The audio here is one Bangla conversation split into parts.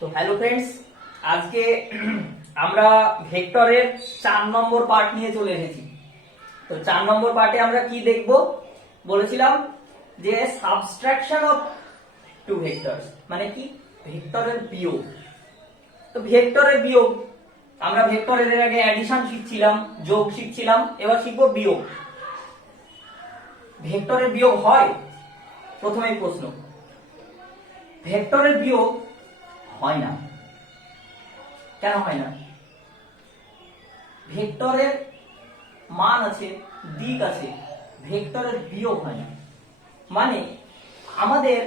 তো হ্যালো ফ্রেন্ডস, আজকে আমরা ভেক্টরের 4 নম্বর পার্ট নিয়ে চলে এসেছি। তো 4 নম্বর পার্টে আমরা কি দেখব বলেছিলাম যে সাবট্রাকশন অফ টু ভেক্টরস, মানে কি ভেক্টরের বিয়োগ। তো ভেক্টরের বিয়োগ, আমরা ভেক্টরের এর আগে অ্যাডিশন শিখছিলাম, যোগ শিখছিলাম, এবার শিখব বিয়োগ। ভেক্টরের বিয়োগ হয়? প্রথমেই প্রশ্ন, ভেক্টরের বিয়োগ হয় না। কেন হয় না? ভেক্টরের মান আছে, দিক আছে, ভেক্টরের বিয়োগ হয় না। মানে আমাদের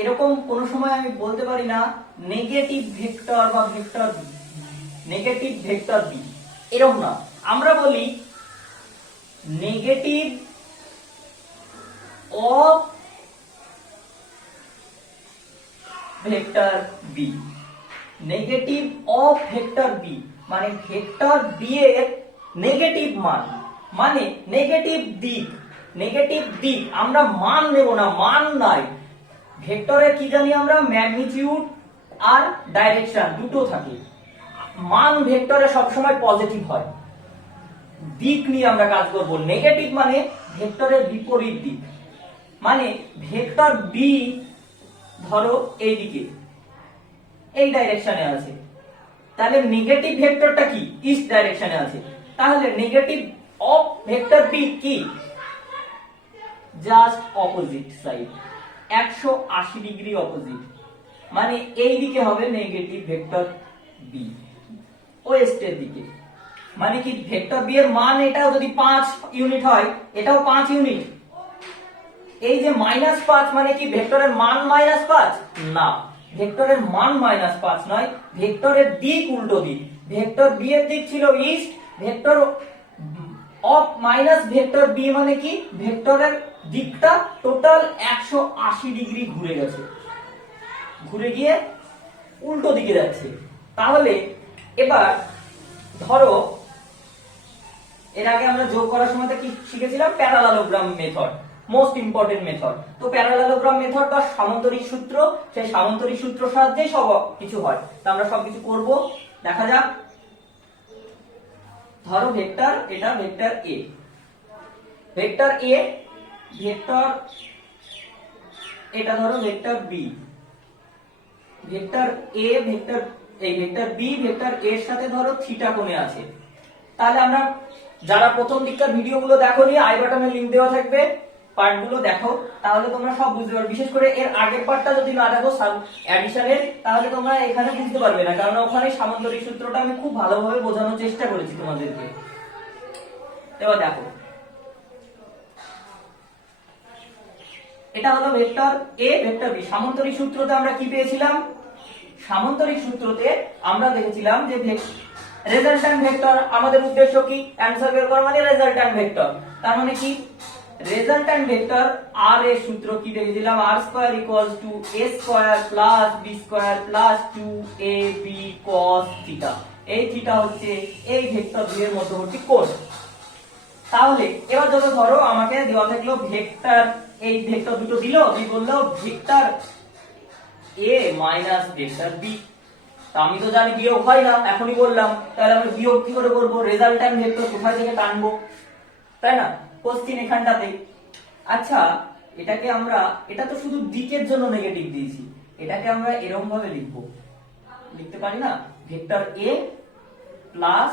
এরকম কোন সময় আমি বলতে পারি না নেগেটিভ ভেক্টর বা vector B, negative vector B, এরকম না। আমরা বলি negative of vector B, negative of vector B, মানে ভেক্টর বি এর নেগেটিভ মান, মানে নেগেটিভ দিক। নেগেটিভ দিক আমরা মান নেব না, মান নাই। ভেক্টরের কি জানি আমরা, ম্যাগনিটিউড আর ডাইরেকশন দুটো থাকে। মান ভেক্টরে সবসময় পজিটিভ হয়। দিক নিয়ে আমরা কাজ করব। নেগেটিভ মানে ভেক্টরের বিপরীত দিক। মানে ভেক্টর বি ধরো এইদিকে, এই ডাইরেকশনে আছে, তাহলে নেগেটিভ ভেক্টরটা কি ইস্ট ডাইরেকশনে আছে। তাহলে নেগেটিভ অফ ভেক্টর বি কি, just opposite side, 180 degree opposite. মানে এই দিকে হবে নেগেটিভ ভেক্টর বি, ওয়েস্টের দিকে। মানে কি ভেক্টর বি এর মান এটাও যদি 5 ইউনিট হয়, এটাও 5 ইউনিট। এই যে -5 মানে কি ভেক্টরের মান -5? না, ভেক্টরের মান -5 নয়, ভেক্টরের দিক উল্টো দিক। ভেক্টর বি এর দিক ছিল east, vector of minus vector B মানে কি ভেক্টরের দিকটা টোটাল 180 ডিগ্রি ঘুরে গেছে, ঘুরে গিয়ে উল্টো দিকে যাচ্ছে। তাহলে এবার ধরো এর আগে আমরা যোগ করার সময় কি শিখেছিলাম, প্যারালালোগ্রাম মেথড, মোস্ট ইম্পর্টেন্ট মেথড। তো প্যারালালোগ্রাম মেথড বা সামান্তরিক সূত্র, সেই সামান্তরিক সূত্র সাহায্যে সব কিছু হয়। তো আমরা সবকিছু করব, দেখা যাক। ধরো ভেক্টর, এটা ভেক্টর এ, ভেক্টর এ, ভেক্টর এটা ধরো ভেক্টর বি, ভেক্টর এ, ভেক্টর এই ভেক্টর বি ভেক্টর এর সাথে ধরো থিটা কোণে আছে। তাহলে আমরা যারা প্রথম দিককার ভিডিওগুলো দেখোনি, আই বাটনে লিংক দেওয়া থাকবে, পার্টগুলো দেখো, তাহলে তোমরা সব বুঝতে পারবে। বিশেষ করে এর আগের পার্টটা যদি না দেখো অ্যাডিশনের, তাহলে তোমরা এখানে বুঝতে পারবে না, কারণ ওখানে সামান্তরিক সূত্রটা আমি খুব ভালোভাবে বোঝানোর চেষ্টা করেছি তোমাদেরকে। এবার দেখো, এটা হলো ভেক্টর এ, ভেক্টর বি। সামান্তরিক সূত্রতে আমরা কি পেয়েছিলাম? সামান্তরিক সূত্রতে আমরা দেখেছিলাম যে রেজাল্ট্যান্ট ভেক্টর, আমাদের উদ্দেশ্য কি অ্যানসার বের করা, মানে রেজাল্ট্যান্ট ভেক্টর। তার মানে কি রেজাল্ট্যান্ট ভেক্টর আর এর সূত্র কি দেখেছিলাম, r² = a² + b² + 2ab cos θ। এই থিটা হচ্ছে এই ভেক্টর বি এর মধ্যবর্তী কোণ। তাহলে এবার যত ধরো আমাকে দেওয়া থাকলো ভেক্টর, এই ভেক্টর দুটো দিল, দি বললো vector a minus vector b। তা আমি তো জানি বিয়োগ হয় না, এখনই বললাম। তাহলে আমরা বিয়োগ কি করে করব? রেজাল্ট্যান্ট ভেক্টর কোথায় থেকে টানবো, তাই না? কোশ্চেন এখানটাতে। আচ্ছা, এটাকে আমরা, এটা তো শুধু দিকের জন্য নেগেটিভ দিয়েছি, এটাকে আমরা এরকম ভাবে লিখবো, লিখতে পারি না, vector a plus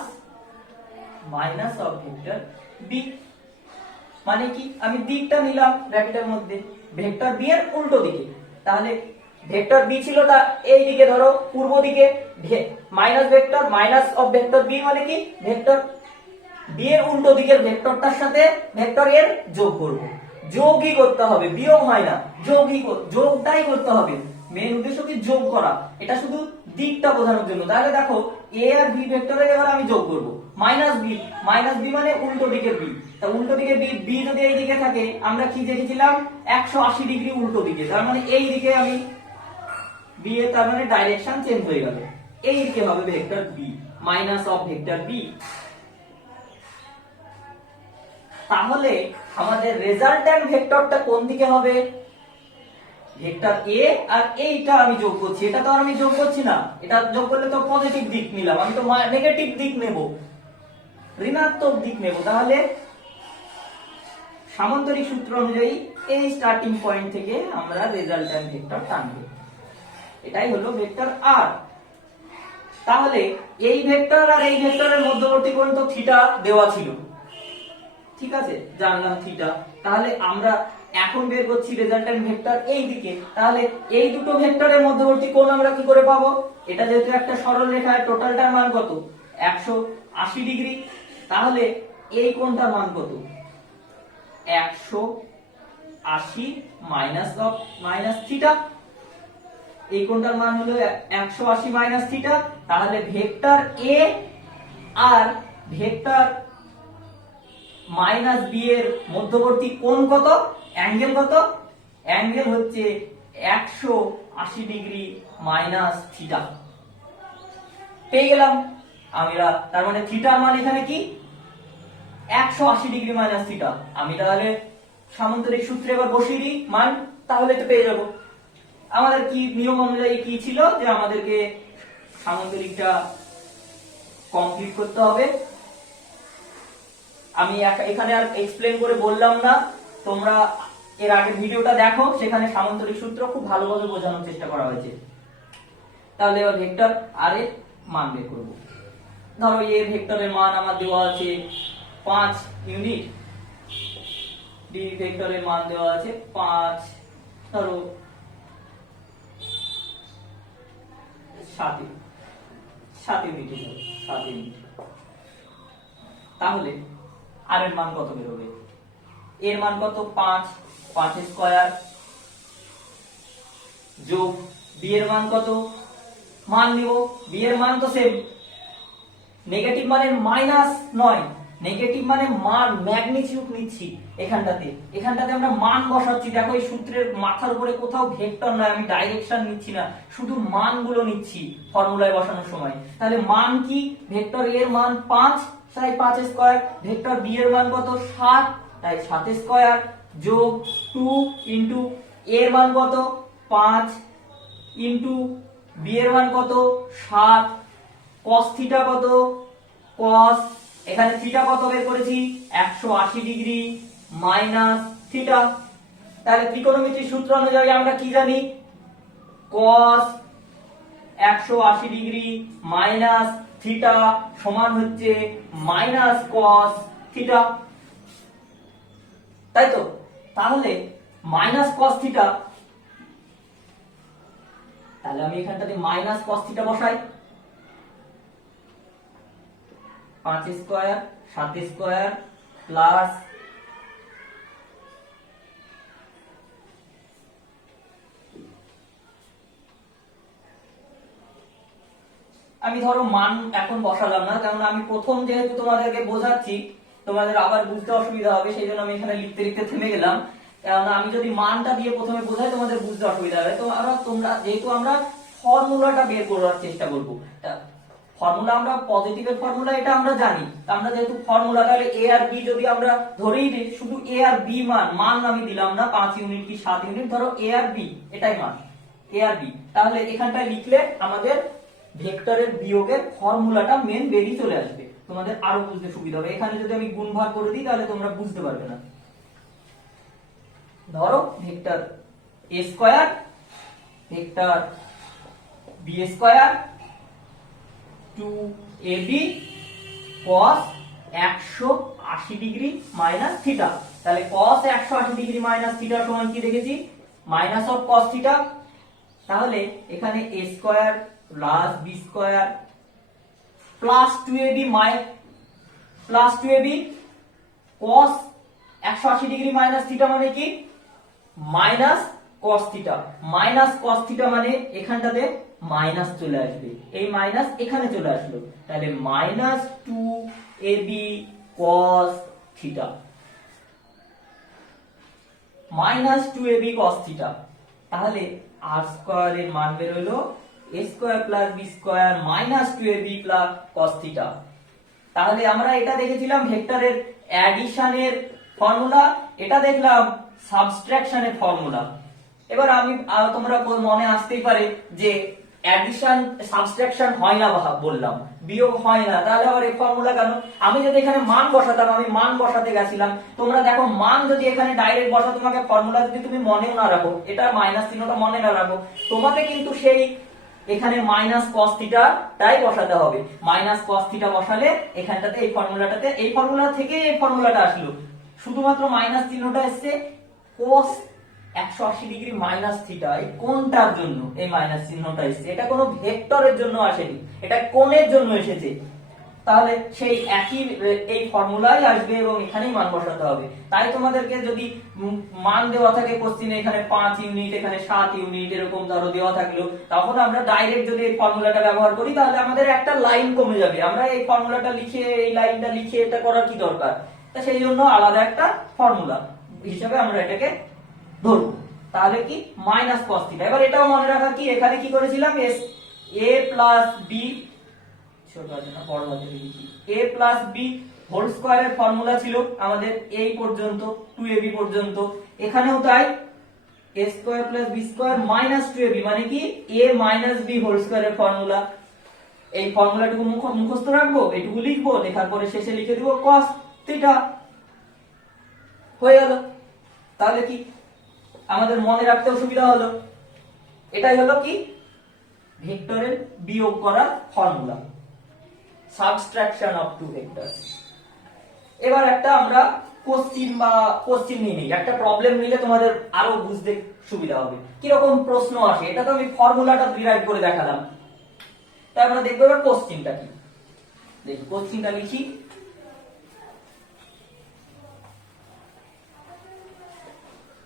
minus of vector b। মানে কি আমি দিকটা নিলাম ব্র্যাকেটের মধ্যে, ভেক্টর বি এর উল্টো দিকে। তাহলে ভেক্টর বি ছিল তা এই দিকে, ধরো পূর্ব দিকে, minus vector minus of vector B মানে কি ভেক্টর বি এর উল্টো দিকের ভেক্টরটার সাথে ভেক্টর এর যোগ করব। যোগই করতে হবে, বিয়োগ হয় না, যোগটাই করতে হবে। মেন উদ্দেশ্য কি যোগ করা, এটা শুধু দিকটা বোঝানোর জন্য। তাহলে দেখো এ আর বি ভেক্টরের এবার আমি যোগ করব, মাইনাস বি মানে উল্টো দিকের বি। তা উল্টো দিকে বি যদি এই দিকে থাকে, আমরা কি দেখেছিলাম 180 ডিগ্রি উল্টো দিকে, তার মানে এই দিকে আমি বি এর, তার মানে ডাইরেকশন চেঞ্জ হয়ে গেল, এই দিকে হবে vector B minus of vector B. তাহলে আমাদের রেজাল্ট্যান্ট ভেক্টরটা কোন দিকে হবে? ভেক্টর এ আর এইটা আমি যোগ করছি, এটা তো আর আমি যোগ করছি না, এটা যোগ করলে তো পজিটিভ দিক নিলাম, আমি তো নেগেটিভ দিক নেব, ঋণাত্মক দিক নেব। তাহলে সামান্তরিক সূত্র অনুযায়ী এই স্টার্টিং পয়েন্ট থেকে আমরা রেজাল্ট্যান্ট ভেক্টর টানবো, এটাই হলো ভেক্টর আর। তাহলে এই ভেক্টর আর এই ভেক্টরের মধ্যবর্তী কোণ তো থিটা দেওয়া ছিল, ঠিক আছে, জানলাম থিটা। তাহলে আমরা এখন বের করছি রেজাল্ট্যান্ট ভেক্টর এই দিকে। তাহলে এই দুটো ভেক্টরের মধ্যবর্তী কোণ আমরা কি করে পাবো? এটা যেহেতু একটা সরল রেখায় টোটালটার মান কত? 180 ডিগ্রি। তাহলে এই কোণটার মান কত? 180 মাইনাস থিটা। এই কোণটার মান হলো 180 মাইনাস থিটা। তাহলে ভেক্টর এ আর ভেক্টর মাইনাস বি এর মধ্যবর্তী কোণ কত? অ্যাঙ্গেল কত? অ্যাঙ্গেল হচ্ছে 180 ডিগ্রি মাইনাস থিটা। পেয়ে গেলাম আমরা। তার মানে থিটার মান এখানে কি? 180 ডিগ্রি মাইনাস থিটা। আমি তাহলে সামান্তরিক সূত্রে এবার বসিয়ে দিই মান, তাহলে তো পেয়ে যাব। আমাদের কি নিয়ম অনুযায়ী কি ছিল যে আমাদেরকে সামান্তরিকটা কমপ্লিট করতে হবে। আমি এখানে আর এক্সপ্লেন করে বললাম না, তোমরা এর আগের ভিডিওটা দেখো, সেখানে সামান্তরিক সূত্র খুব ভালোভাবে বোঝানোর চেষ্টা করা হয়েছে। তাহলে এবার ভেক্টর আর এর মান বের করব। ধরো এই ভেক্টরের মান আমার দেওয়া আছে 5 ইউনিট, ডি ভেক্টরের মান দেওয়া আছে 5, ধরো 7 ইউনিট, 7 ইউনিট। তাহলে আর এর মান কত বের হবে? এর মান কত? 5 স্কয়ার যোগ বি এর মান কত? মান নিব, বি এর মান তো সেম, নেগেটিভ মানে মাইনাস নয়, নেগেটিভ মানে মান ম্যাগনিটিউড নিচ্ছি। এখানটাতে আমরা মান বসাচ্ছি। দেখো এই সূত্রের মাথার উপরে কোথাও ভেক্টর নয়, আমি ডাইরেকশন নিচ্ছি না, শুধু মানগুলো নিচ্ছি ফর্মুলায় বসানোর সময়। তাহলে মান কি? ভেক্টর এ এর মান 5, তাই 5 স্কয়ার। ভেক্টর বি এর মান কত? 7, তাই 7 স্কয়ার যোগ 2 ইনটু এর মান কত? 5 ইনটু বি এর মান কত? 7, cos থিটা কত? cos, এখানে থিটা কত বের করেছি? 180 ডিগ্রি মাইনাস থিটা। তাহলে ত্রিকোণমিতির সূত্র অনুযায়ী আমরা কি জানি? cos 180 ডিগ্রি মাইনাস থিটা সমান হচ্ছে মাইনাস cos থিটা, তাই তো? তাহলে মাইনাস cos থিটা, তাহলে আমি এখানটাতে মাইনাস cos থিটা বসাই। 5 স্কয়ার 7 স্কয়ার প্লাস আমি ধরো মান এখন বসালাম না, কারণ আমি প্রথম যেহেতু তোমাদেরকে বোঝাচ্ছি, তোমাদের আবার বুঝতে অসুবিধা হবে, সেই জন্য আমি এখানে লিখতে লিখতে থেমে গেলাম। কারণ আমি যদি মানটা দিয়ে প্রথমে বোঝাই তোমাদের বুঝতে অসুবিধা হবে। তো তোমরা যেহেতু আমরা ফর্মুলাটা বের করার চেষ্টা করব, ফর্মুলা আমরা পজিটিভের ফর্মুলা এটা আমরা জানি। আমরা যেহেতু ফর্মুলা, তাহলে এ আর বি যদি আমরা ধরেই দিই, শুধু এ আর বি মান আমি দিলাম না 5 ইউনিট কি 7 ইউনিট, ধরো এ আর বি এটাই মান, এ আর বি। তাহলে এখানটায় লিখলে আমাদের ভেক্টরের বিয়োগের ফর্মুলাটা মেন বেরিয়ে চলে আসবে, তোমাদের আরো বুঝতে সুবিধা হবে। এখানে যদি আমি গুণ ভাগ করে দিই তাহলে তোমরা বুঝতে পারবে না। ধরো vector A square vector B square 2ab cos 180 degree minus theta. তাহলে cos 180 ডিগ্রি মাইনাস থিটা সমান কি দেখেছি? Minus of cos theta. তাহলে এখানে a square plus b square plus 2ab plus 2ab cos 180 degree minus theta মানে কি? Minus cos theta. Minus cos theta মানে এখানটাতে মাইনাস চলে আসবে, এই মাইনাস এখানে চলে আসলো, তাহলে minus 2ab cos theta, minus 2ab cos theta. তাহলে r স্কয়ার এর মান বের হলো a square plus b square minus 2ab plus cos theta. তাহলে আমরা এটা দেখেছিলাম ভেক্টরের অ্যাডিশনের ফর্মুলা, এটা দেখলাম সাবট্রাকশনের ফর্মুলা। এবার আমি তোমরা মনে আসতেই পারে যে অ্যাডিশন সাবট্রাকশন হয় না বললাম, বিয়োগ হয় না, তাহলে আবার এই ফর্মুলা কেন? আমি যদি এখানে মান বসাতাম, আমি মান বসাতে গেছিলাম, তোমরা দেখো মান যদি এখানে ডাইরেক্ট বসা, তোমাকে ফর্মুলা যদি তুমি মনেও না রাখো, এটা মাইনাস চিহ্নটা মনে না রাখো, তোমাকে কিন্তু সেই এখানে মাইনাস কস থিটাটাই বসাতে হবে। মাইনাস কস থিটা বসালে এখানটাতে এই ফর্মুলাটাতে, এই ফর্মুলা থেকে এই ফর্মুলাটা আসলো, শুধুমাত্র মাইনাস চিহ্নটা এসছে cos 180 ডিগ্রি মাইনাস থিটা, এই কোণটার জন্য এই মাইনাস চিহ্নটা এসেছে, এটা কোনো ভেক্টরের জন্য আসেনি, এটা কোণের জন্য এসেছে। তাহলে সেই একই এই ফর্মুলাই আসবে এবং এখানেই মান বসাতে হবে। তাই তোমাদেরকে যদি মান দেওয়া থাকে কোশ্চেনে, এখানে 5 ইউনিট, এখানে 7 ইউনিট এরকম ধরো দেওয়া থাকলো, তখন আমরা ডাইরেক্ট যদি এই ফর্মুলাটা ব্যবহার করি তাহলে আমাদের একটা লাইন কমে যাবে। আমরা এই ফর্মুলাটা লিখে, এই লাইনটা লিখে এটা করার কি দরকার? তা সেই জন্য আলাদা একটা ফর্মুলা হিসেবে আমরা এটাকে ধরবো। তাহলে কি মাইনাস কস থিটা। এবার এটাও মনে রাখা কি, এখানে কি করেছিলাম, এস এ প্লাস বি, ছোট আছে না বড় হাতে লিখি, a প্লাস বি হোল স্কয়ারের ফর্মুলা ছিল আমাদের এই পর্যন্ত 2ab পর্যন্ত। এখানেও তাই, a square plus b square minus 2ab, মানে কি a মাইনাস b হোল স্কয়ারের ফর্মুলা। এই ফর্মুলাটুকু মুখস্থ রাখবো, এটুকু লিখবো, লেখার পরে শেষে লিখে দিব cos থিটা, হয়ে গেল। তাহলে কি আমাদের মনে রাখতেও সুবিধা হলো। এটাই হলো কি ভেক্টরের বিয়োগ করার formula, subtraction of two vectors. এবার একটা আমরা কোশ্চিন নিয়ে নিই, একটা প্রবলেম নিলে তোমাদের আরো বুঝতে সুবিধা হবে কিরকম প্রশ্ন আসে। এটা তো আমি ফর্মুলাটা ডিরাইভ করে দেখালাম, তাই আমরা দেখবো এবার কোশ্চিনটা কি। দেখি কোশ্চিনটা লিখি।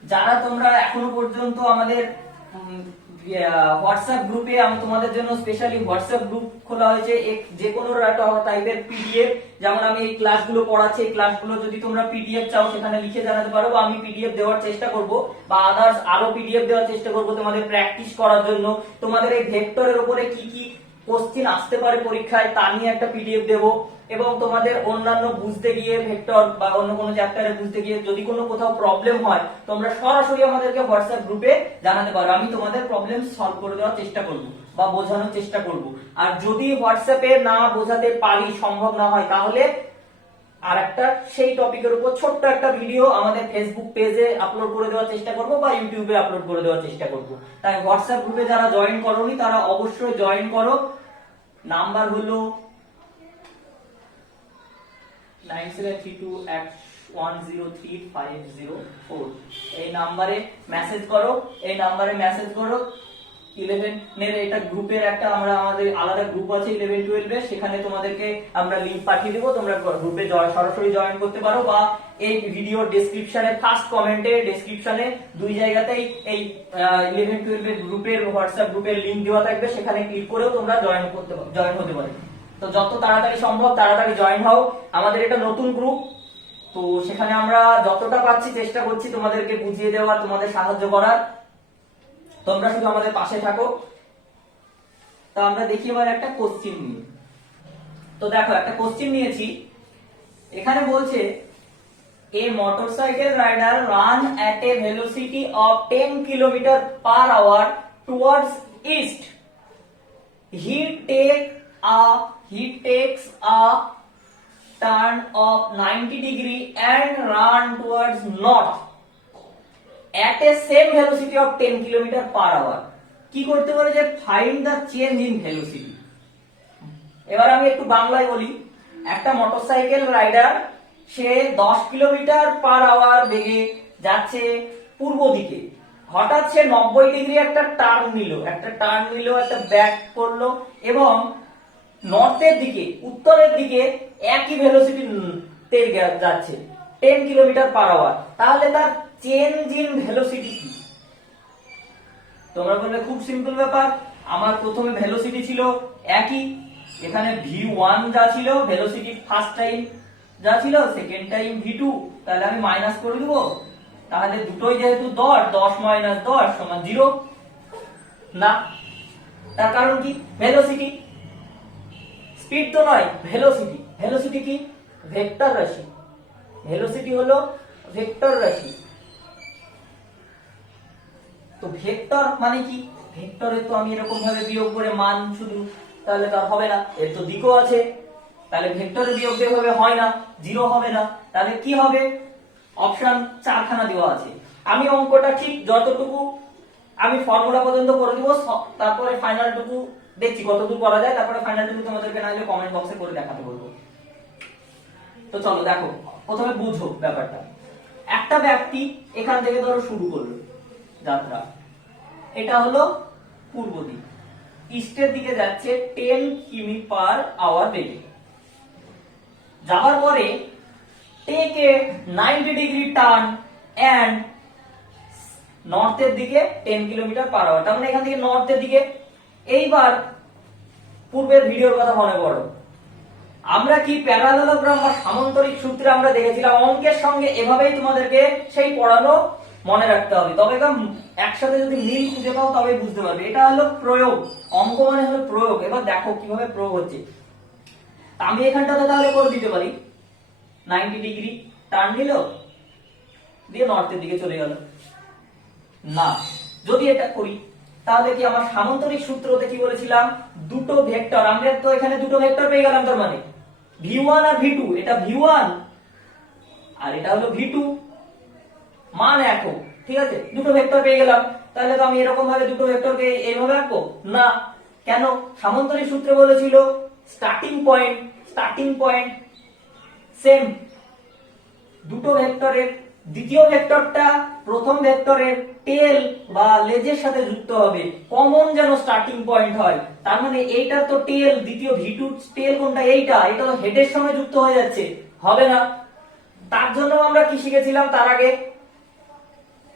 যারা তোমরা এখনো পর্যন্ত আমাদের হোয়াটসঅ্যাপ গ্রুপে, আমি তোমাদের জন্য স্পেশালি হোয়াটসঅ্যাপ গ্রুপ খোলা হয়েছে, যে কোনো টাইপের পিডিএফ, যেমন আমি এই ক্লাসগুলো পড়াচ্ছি, এই ক্লাসগুলো যদি তোমরা পিডিএফ চাও সেখানে লিখে জানাতে পারো, বা আমি পিডিএফ দেওয়ার চেষ্টা করব, বা আদার্স আরো পিডিএফ দেওয়ার চেষ্টা করব তোমাদের প্র্যাকটিস করার জন্য। তোমাদের এই ভেক্টরের উপরে কি কি কোশ্চেন আসতে পারে পরীক্ষায় তা নিয়ে একটা পিডিএফ দেব, এবং তোমাদের অন্যান্য বুঝতে গিয়ে ভেক্টর বা অন্য কোনো চ্যাপ্টারে বুঝতে গিয়ে যদি কোনো কোথাও প্রবলেম হয়, তোমরা সরাসরি আমাদেরকে হোয়াটসঅ্যাপ গ্রুপে জানাতে পারো, আমি তোমাদের প্রবলেম সলভ করে দেওয়ার চেষ্টা করব বা বোঝানোর চেষ্টা করব। আর যদি হোয়াটসঅ্যাপে না বোঝাতে পারি, সম্ভব না হয়, তাহলে আর একটা সেই টপিকের উপর ছোট্ট একটা ভিডিও আমাদের ফেসবুক পেজে আপলোড করে দেওয়ার চেষ্টা করব বা ইউটিউবে আপলোড করে দেওয়ার চেষ্টা করব। তাই হোয়াটসঅ্যাপ গ্রুপে যারা জয়েন করোনি তারা অবশ্যই জয়েন করো। নাম্বার হলো 973281035504। এই নাম্বারে মেসেজ করো, এই নাম্বারে মেসেজ করো। 11 এর এটা গ্রুপের একটা আমাদের আলাদা গ্রুপ আছে 11 12 এর, সেখানে তোমাদেরকে আমরা লিংক পাঠিয়ে দেব, তোমরা গ্রুপে সরাসরি জয়েন করতে পারো, বা এই ভিডিও ডেসক্রিপশনে ফার্স্ট কমেন্টে ডেসক্রিপশনে দুই জায়গাতেই এই 11 12 এর গ্রুপের হোয়াটসঅ্যাপ গ্রুপের লিংক দেওয়া থাকবে, সেখানে ক্লিক করেও তোমরা জয়েন হতে পারো। তো যত তাড়াতাড়ি সম্ভব তাড়াতাড়ি জয়েন হও। আমাদের এটা নতুন গ্রুপ, তো সেখানে আমরা যতটা পারছি চেষ্টা করছি তোমাদেরকে বুঝিয়ে দেওয়ার, তোমাদের সাহায্য করার। তোমরা শুধু আমাদের পাশে থাকো। তো আমরা দেখি এবার একটা কোশ্চেন নিয়ে। তো দেখো একটা কোশ্চেন নিয়েছি, এখানে বলছে a motorcycle rider run at a velocity of 10 km/h towards east. He takes a turn of 90 degree and run towards north at a same velocity of 10 km/h. কি করতে পারে যে find the change in velocity. এবার আমি একটু বাংলায় বলি। একটা মোটরসাইকেল রাইডার সে 10 km/h বেগে যাচ্ছে পূর্ব দিকে, হঠাৎ সে 90 ডিগ্রি একটা টার্ন নিল, একটা ব্যাক করলো, এবং নর্থের দিকে, উত্তরের দিকে একই ভেলোসিটিতে যাচ্ছে 10 km/h। তাহলে তার চেঞ্জ ইন ভেলোসিটি কি? তোমরা বলবে খুব সিম্পল ব্যাপার, আমার প্রথমে ভেলোসিটি ছিল একই, এখানে v1 যা ছিল ভেলোসিটি ফার্স্ট টাইম যা ছিল, সেকেন্ড টাইম v2, তাহলে আমি মাইনাস করে দেব। তাহলে দুটোই যেহেতু 10, 10 - 10 = 0 না। তার কারণ কি? ভেলোসিটি, স্পিড তো নয়, ভেলোসিটি। ভেলোসিটি কি? ভেক্টর রাশি। ভেলোসিটি হলো ভেক্টর রাশি। তো ভেক্টর মানে কি, ভেক্টরে তো আমি এরকম ভাবে বিয়োগ করে মান শুধু তাহলে তো আর হবে না, এর তো দিকও আছে, তাহলে ভেক্টরের বিয়োগ যেভাবে হয় না, জিরো হবে না, তাহলে কি হবে, অপশন 4খানা দেওয়া আছে। আমি অঙ্কটা ঠিক যতটুকু আমি ফর্মুলা পর্যন্ত করে দিব, তারপরে ফাইনাল টুকু দেখছি কতদূর করা যায়, তারপরে ফাইনাল টুকু তোমাদেরকে না হলে কমেন্ট বক্সে করে দেখাতে বলবো। তো চলো দেখো, প্রথমে বুঝো ব্যাপারটা। একটা ব্যক্তি এখান থেকে ধরো শুরু করলো যাত্রা, এটা হলো পূর্ব দিক, ইস্টের দিকে যাচ্ছে 10 কিমি/আওয়ার বেগে। যাওয়ার পরে take a 90 degree turn and নর্থের দিকে 10 কিলোমিটার/আওয়ার, তার মানে এখান থেকে নর্থের দিকে। এইবার পূর্বের ভিডিওর কথা মনে করো, আমরা কি প্যারালেলোগ্রাম বা সামান্তরিক সূত্রে আমরা দেখেছিলাম, অঙ্কের সঙ্গে এভাবেই তোমাদেরকে সেই পড়ানো মনে রাখতে হবে, তবে একসাথে যদি মিল খুঁজে পাও তবে বুঝতে পারবে। এটা হলো প্রয়োগ, অঙ্ক মানে হলো প্রয়োগ। এবার দেখো কিভাবে প্রয়োগ হচ্ছে। আমি এখানটাতে তাহলে করে দিতে পারি 90 ডিগ্রি টার্ন নিল, দিয়ে নর্থের দিকে চলে গেল। না, যদি এটা করি তাহলে কি আমার সামান্তরিক সূত্রতে কি বলেছিলাম, দুটো ভেক্টর, আমরা তো এখানে দুটো ভেক্টর পেয়ে গেলাম, তার মানে v1 আর v2, এটা v1 আর এটা হলো v2, মান একক, ঠিক আছে, দুটো ভেক্টর পেয়ে গেলাম। তাহলে তো আমি এরকম ভাবে দুটো ভেক্টরকে এইভাবে আঁকবো না, কেন, সামান্তরিক সূত্রে বলেছিল স্টার্টিং পয়েন্ট সেম, দুটো ভেক্টরের দ্বিতীয় ভেক্টরটা প্রথম ভেক্টরের টেল বা লেজের সাথে যুক্ত হবে, কমন যেন স্টার্টিং পয়েন্ট হয়। তার মানে এইটা তো টেল, দ্বিতীয় v2 টেল কোনটা, এইটা তো হেডের সঙ্গে যুক্ত হয়ে যাচ্ছে, হবে না। তার জন্য আমরা কি শিখেছিলাম তার আগে,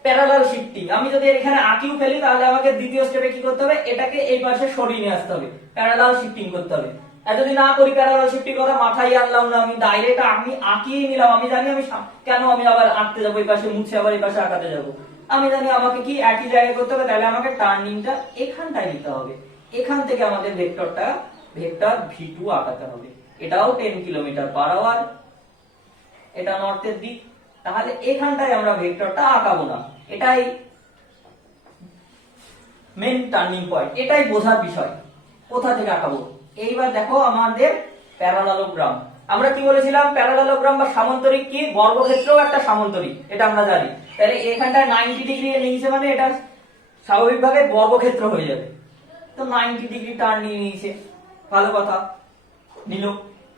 প্যারালাল শিফটিং। আমি যদি এখানে আঁকিও ফেলি তাহলে আমাকে দ্বিতীয় স্টেপে কি করতে হবে, এটাকে এই পাশে সরিয়ে নিয়ে আসতে হবে, প্যারালাল শিফটিং করতে হবে। আর যদি না করি প্যারালাল শিফটিং কথা মাথায় আনলাম না, আমি ডাইরেক্ট আমি আঁকিয়ে নিলাম, আমি জানি আমি কেন আমি আবার আঁকতে যাবো এই পাশে মুছে আবার এই পাশে আঁকাতে যাবো, আমি জানি আমাকে কি একই জায়গায় করতে হবে, তাহলে আমাকে টার্নিংটা এখানটায় নিতে হবে, এখান থেকে আমাদের ভেক্টর v2 আঁকাতে হবে। এটাও 10 কিলোমিটার/আওয়ার, এটা নর্থের দিক, তাহলে এখানটায় আমরা ভেক্টরটা আঁকাবো না, এটাই মেন টার্নিং পয়েন্ট, এটাই বোঝার বিষয় কোথা থেকে আঁকাবো। এইবার দেখো আমাদের প্যারালেলোগ্রাম, আমরা কি বলেছিলাম, প্যারালেলোগ্রাম বা সামান্তরিক কি, বর্গক্ষেত্রও একটা সামান্তরিক, এটা আমরা জানি। তাহলে এখানটায় 90 ডিগ্রি নিয়েছে মানে এটা স্বাভাবিকভাবে বর্গক্ষেত্র হয়ে যাবে, তো 90 ডিগ্রি টার্ন নিয়ে নিয়েছে, ভালো কথা, নিল।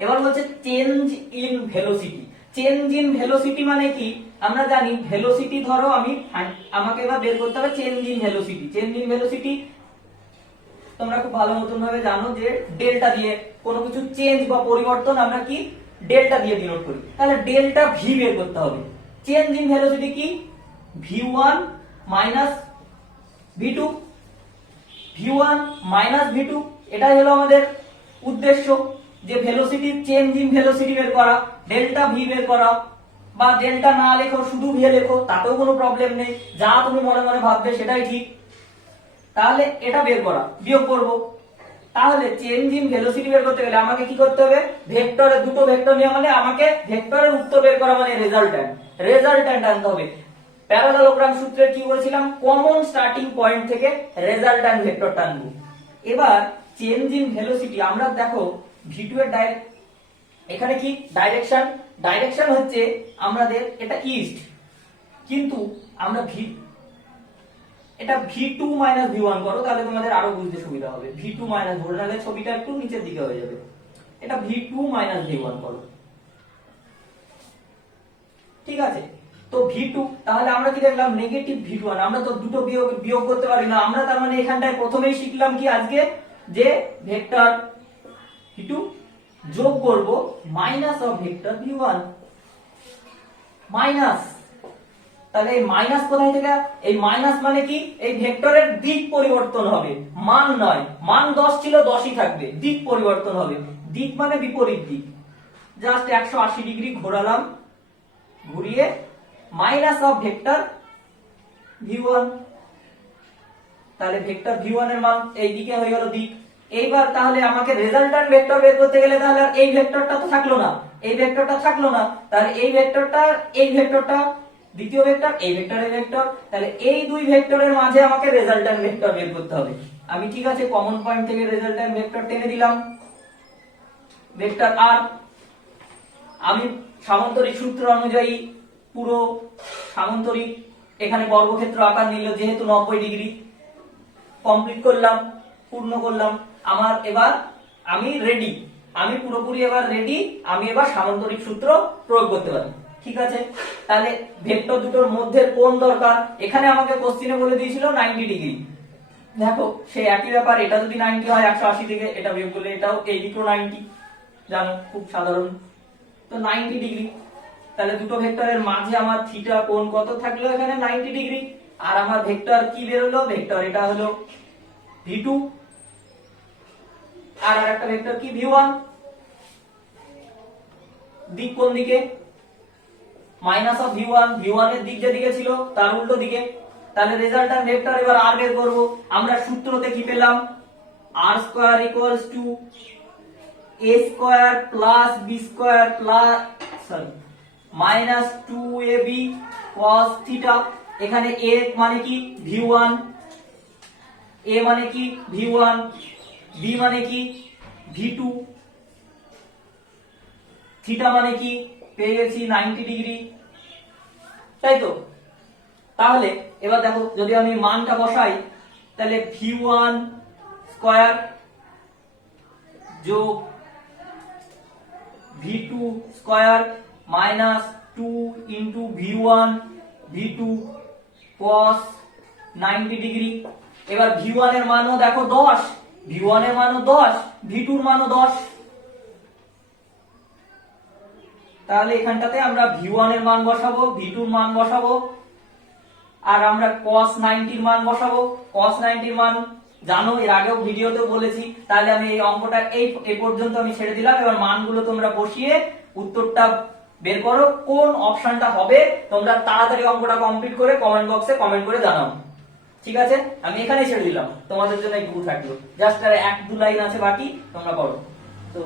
এবার বলছে change in velocity. Change in velocity মানে কি, আমরা জানি ভেলোসিটি, ধরো আমাকে এবার বের করতে হবে change in velocity. Change in velocity তোমরা খুব ভালো মতন ভাবে জানো যে ডেল্টা দিয়ে কোনো কিছু চেঞ্জ বা পরিবর্তন আমরা কি ডেল্টা দিয়ে ডিনোট করি, তাহলে ডেল্টা ভি বের করতে হবে। চেঞ্জ ইন ভেলোসিটি কি, v1 minus v2, v1 minus v2, এটাই হলো আমাদের উদ্দেশ্য, যে ভেলোসিটি, চেঞ্জ ইন ভেলোসিটি বের করা, ডেল্টা ভি বের করা, বা ডেল্টা না লেখো শুধু ভি লেখো তাতেও কোনো প্রবলেম নেই, যা তুমি মনে মনে ভাববে সেটাই ঠিক। তাহলে এটা বের করা, বিয়োগ করব। তাহলে চেঞ্জ ইন ভেলোসিটি বের করতে গেলে আমাকে কি করতে হবে, ভেক্টরের দুটো ভেক্টর নিয়ে মানে আমাকে ভেক্টরের উত্তর বের করা মানে রেজাল্ট্যান্ট আনতে হবে। প্যারালেলোগ্রাম সূত্রে কি বলেছিলাম, কমন স্টার্টিং পয়েন্ট থেকে রেজাল্ট্যান্ট ভেক্টরটা আনবো। এবার চেঞ্জ ইন ভেলোসিটি, আমরা দেখো v2 এর এখানে কি ডাইরেকশন হচ্ছে আমাদের এটা ইস্ট, কিন্তু আমরা এটা v2 মাইনাস v1 করো, তাহলে তোমাদের আরো বুঝতে সুবিধা হবে। v2 মাইনাস, ধরে নালে ছবিটা একটু নিচের দিকে হয়ে যাবে, এটা v2 মাইনাস v1 করো, ঠিক আছে। তো v2, তাহলে আমরা কি দেখলাম, নেগেটিভ v1, আমরা তো দুটো বিয়োগ করতে পারি না, আমরা তার মানে এখানটায় প্রথমেই শিখলাম কি আজকে, যে ভেক্টর v2 যোগ করব minus of vector v1, minus, তাহলে এই মাইনাস কোথায় থেকে, এই মাইনাস মানে কি, এই ভেক্টরের দিক পরিবর্তন হবে, মান নয়, মান 10 ছিল 10ই থাকবে, দিক পরিবর্তন হবে, দিক মানে বিপরীত দিক, জাস্ট 180 ডিগ্রি ঘোরালাম, ঘুরিয়ে মাইনাস অফ ভেক্টর v1, তাহলে ভেক্টর v1 এর মান এই দিকে হয়ে গেল দিক। এইবার তাহলে আমাকে রেজাল্ট্যান্ট ভেক্টর বের করতে গেলে তাহলে এই ভেক্টরটা তো থাকলো না, এই ভেক্টরটা থাকলো না, তাহলে এই ভেক্টরটা দ্বিতীয় ভেক্টর, এই ভেক্টর এই ভেক্টর, তাহলে এই দুই ভেক্টরের মাঝে আমাকে রেজাল্ট্যান্ট ভেক্টর বের করতে হবে। আমি ঠিক আছে কমন পয়েন্ট থেকে রেজাল্ট্যান্ট ভেক্টর টেনে দিলাম, ভেক্টর আর। আমি সামান্তরিক সূত্র অনুযায়ী পুরো সামান্তরিক এখানে বর্গক্ষেত্র আকার নিল যেহেতু 90 ডিগ্রি, কমপ্লিট করলাম, পূর্ণ করলাম। আমার এবার আমি রেডি, আমি পুরোপুরি এবার রেডি, আমি এবার সামান্তরিক সূত্র প্রয়োগ করতে পারি। ঠিক আছে, তাহলে ভেক্টর দুটোর মধ্যে কোণ দরকার, এখানে আমাকে কোশ্চেনে বলে দিয়েছিল 90 ডিগ্রি। দেখো সেই একই ব্যাপার, এটা যদি 90 হয় 180 থেকে এটা বিয়োগ করলে এটাও এই দিকেও 90, জানো খুব সাধারণ। তো 90 ডিগ্রি, তাহলে দুটো ভেক্টরের মাঝে আমার থিটা কোণ কত থাকলো এখানে 90 ডিগ্রি। আর আমার ভেক্টর কি বেরোলো, ভেক্টর এটা হলো v2, আর আরেকটা ভেক্টর কি v1। দিক কোন দিকে, মাইনাস অফ v1, v1 এর দিক যেদিকে ছিল তার উল্টো দিকে। তাহলে রেজাল্ট্যান্ট ভেক্টর এবার r বের করব। আমরা সূত্রতে কি পেলাম, r square equals to a square plus b square plus minus 2ab cos theta. এখানে a মানে কি v1, a মানে কি v1, b মানে কি v2, থিটা মানে কি পেয়ে গেছি 90 ডিগ্রি, তাই তো। তাহলে এবার দেখো যদি আমি মানটা বসাই, তাহলে v1 স্কয়ার যোগ v2 square minus 2 into v1 v2 cos 90 degree. এবার v1 এর মানও দেখো 10, v1 এর মানও 10, v2 এর মানও 10। তাহলে এখানটাতে আমরা v1 এর মান বসাবো, v2 এর মান বসাবো, আর আমরা cos 90 এর মান বসাবো। cos 90 এর মান জানো, এর আগেও ভিডিওতে বলেছি। তাহলে আমি এই অঙ্কটা এই পর্যন্ত আমি ছেড়ে দিলাম। এবার মানগুলো তোমরা বসিয়ে উত্তরটা বের করো, কোন অপশনটা হবে। তোমরা তাড়াতাড়ি অঙ্কটা কমপ্লিট করে কমেন্ট বক্সে কমেন্ট করে জানাও। ঠিক আছে, আমি এখানেই ছেড়ে দিলাম, তোমাদের জন্য একটু থাকলো, জাস্ট আর 1-2 লাইন আছে বাকি, তোমরা করো। তো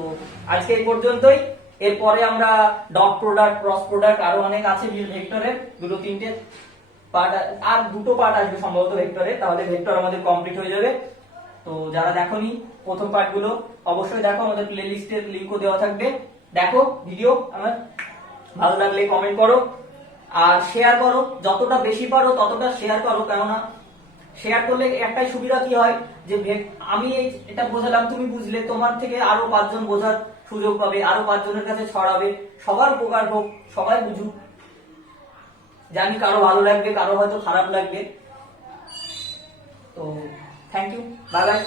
আজকে এই পর্যন্তই। এরপরে আমরা ডট প্রোডাক্ট, ক্রস প্রোডাক্ট, আরো অনেক আছে ভেক্টরের, 2-3টে পার্ট, আর 2টো পার্ট আসবে সম্ভবত ভেক্টরে, তাহলে ভেক্টর আমাদের কমপ্লিট হয়ে যাবে। তো যারা দেখোনি প্রথম পার্টগুলো অবশ্যই দেখো, আমাদের প্লেলিস্টের লিংকও দেওয়া থাকবে, দেখো ভিডিও। আমার ভালো লাগলে কমেন্ট করো আর শেয়ার করো, যতটা বেশি পারো ততটা শেয়ার করো। কেননা শেয়ার করলে একটাই সুবিধা কি হয়, যে আমি এটা বোঝালাম, তুমি বুঝলে, তোমার থেকে আরো 5 জন বোঝার সুযোগ পাবে, আরো 5 জনের কাছে ছড়াবে, সবার উপকার হোক, সবাই বুঝুক। জানি কারো ভালো লাগবে, কারো হয়তো খারাপ লাগবে। তো থ্যাংক ইউ, বাই বাই।